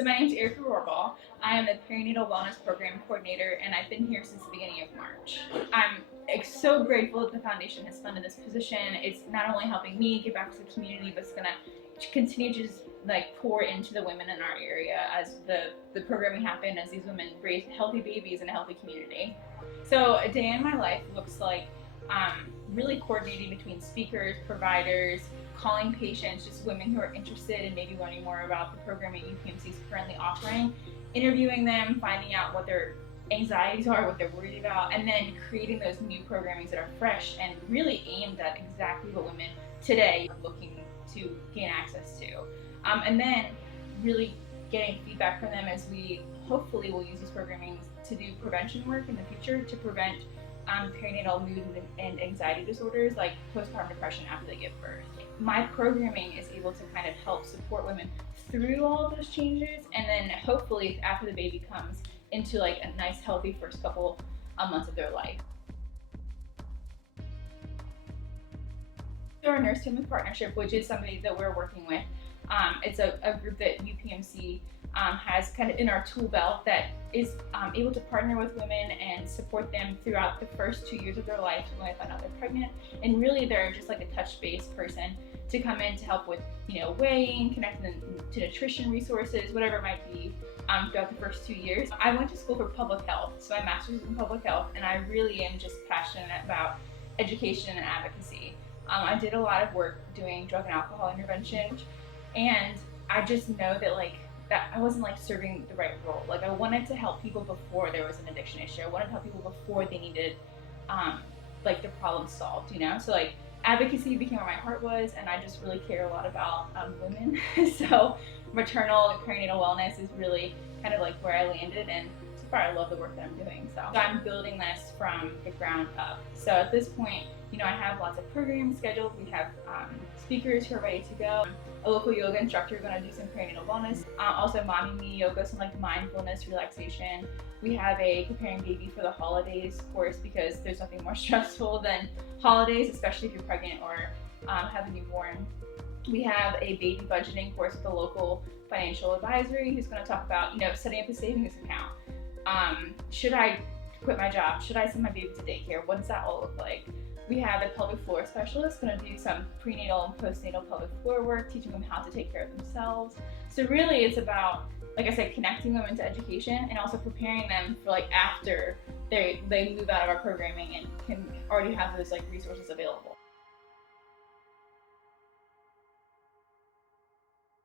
So my name is Ericka Rohrbaugh. I am the Perinatal Wellness Program Coordinator, and I've been here since the beginning of March. I'm so grateful that the foundation has funded this position. It's not only helping me give back to the community, but it's going to continue to just pour into the women in our area as the programming happens, as these women raise healthy babies in a healthy community. So a day in my life looks like really coordinating between speakers, providers, calling patients, just women who are interested in maybe learning more about the programming UPMC is currently offering, interviewing them, finding out what their anxieties are, what they're worried about, and then creating those new programmings that are fresh and really aimed at exactly what women today are looking to gain access to. And then really getting feedback from them as we hopefully will use these programming to do prevention work in the future to prevent perinatal mood and anxiety disorders like postpartum depression after they give birth. My programming is able to kind of help support women through all of those changes, and then hopefully after the baby comes into a nice healthy first couple months of their life. Through our Nurse Family Partnership, which is somebody that we're working with, it's a group that UPMC has kind of in our tool belt that is able to partner with women and support them throughout the first 2 years of their life when they find out they're pregnant. And really they're just like a touch-base person to come in to help with, weighing, connecting them to nutrition resources, whatever it might be, throughout the first 2 years. I went to school for public health, so my master's is in public health, and I really am just passionate about education and advocacy. I did a lot of work doing drug and alcohol intervention, and I just know that I wasn't serving the right role. I wanted to help people before there was an addiction issue. I wanted to help people before they needed the problem solved, So advocacy became where my heart was, and I just really care a lot about women. So maternal perinatal wellness is really kind of where I landed, and so far I love the work that I'm doing. So I'm building this from the ground up. So at this point, I have lots of programs scheduled. We have speakers who are ready to go. A local yoga instructor going to do some perinatal wellness. Also mommy me yoga, some mindfulness, relaxation. We have a preparing baby for the holidays course because there's nothing more stressful than holidays, especially if you're pregnant or have a newborn. We have a baby budgeting course with a local financial advisory who's going to talk about, setting up a savings account. Should I quit my job? Should I send my baby to daycare? What does that all look like? We have a pelvic floor specialist going to do some prenatal and postnatal pelvic floor work, teaching them how to take care of themselves. So really it's about, like I said, connecting them into education and also preparing them for after they move out of our programming and can already have those resources available.